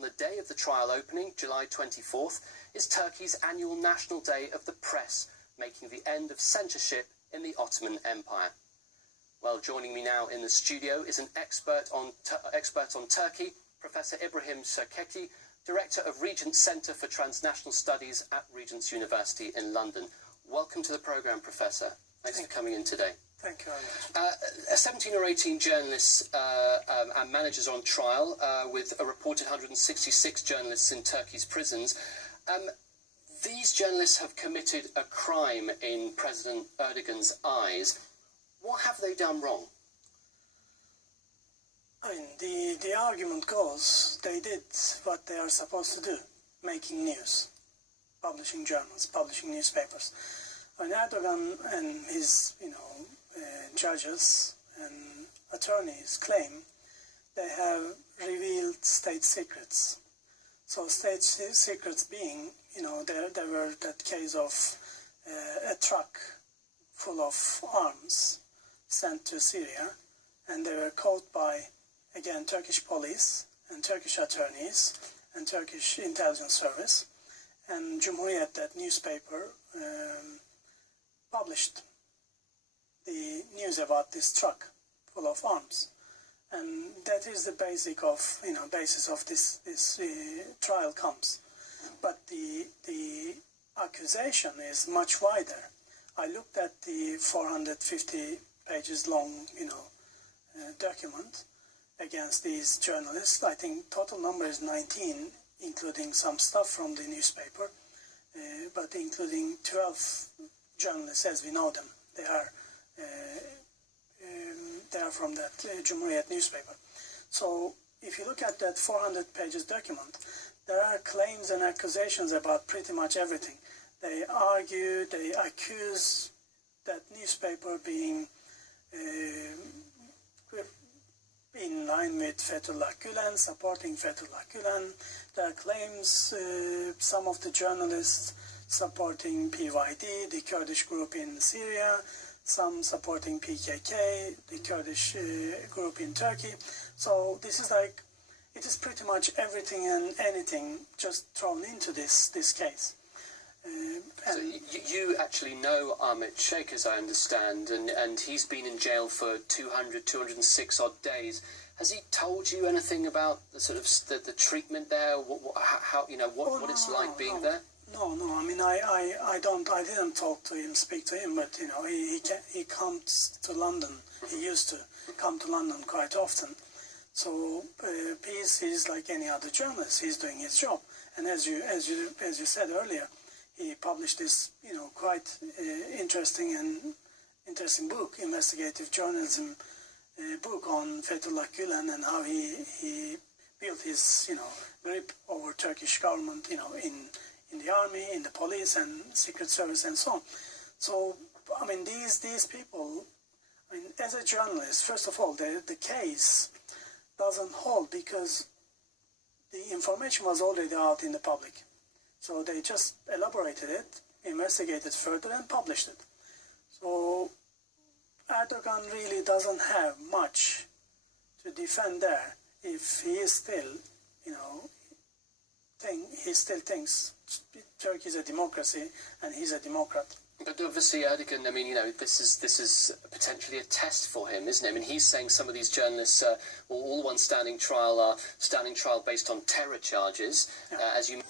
On the day of the trial opening, July 24th, is Turkey's annual National Day of the Press, making the end of censorship in the Ottoman Empire. Well, joining me now in the studio is an expert on Turkey, Professor Ibrahim Sirkeci, Director of Regent Centre for Transnational Studies at Regent's University in London. Welcome to the programme, Professor. Thanks for coming in today. Thank you very much. 17 or 18 journalists and managers on trial, with a reported 166 journalists in Turkey's prisons. These journalists have committed a crime in President Erdogan's eyes. What have they done wrong? I mean, the argument goes they did what they are supposed to do, making news, publishing journals, publishing newspapers. When Erdogan and his, judges and attorneys claim they have revealed state secrets. So state secrets being, there were that case of a truck full of arms sent to Syria, and they were caught by, again, Turkish police and Turkish attorneys and Turkish intelligence service. And Cumhuriyet, that newspaper, published the news about this truck full of arms, and that is the basis of this trial comes. But the accusation is much wider. I looked at the 450 pages long document against these journalists. I think total number is 19, including some stuff from the newspaper, but including 12 journalists as we know them. They are from that Cumhuriyet newspaper. So if you look at that 400 pages document, there are claims and accusations about pretty much everything. They argue, they accuse that newspaper being in line with Fethullah Gülen, supporting Fethullah Gülen. There are claims, some of the journalists supporting PYD, the Kurdish group in Syria, some supporting PKK, the Kurdish group in Turkey. So this is it is pretty much everything and anything just thrown into this case. So you actually know Ahmet Sheikh, as I understand, and he's been in jail for 206 odd days. Has he told you anything about the sort of the treatment there? What it's like being there? No. I mean, I didn't talk to him, speak to him, but he comes to London. He used to come to London quite often. So he's like any other journalist. He's doing his job. And as you said earlier, he published this quite interesting book, investigative journalism book on Fethullah Gülen and how he built his grip over Turkish government in the army, in the police and secret service and so on. So I mean these people, I mean, as a journalist, first of all, the case doesn't hold because the information was already out in the public. So they just elaborated it, investigated further and published it. So Erdogan really doesn't have much to defend there if he is still, he still thinks Turkey is a democracy and he's a Democrat. But obviously Erdogan, I mean, this is potentially a test for him, isn't it? I mean, he's saying some of these journalists, all the ones standing trial, are standing trial based on terror charges, as you...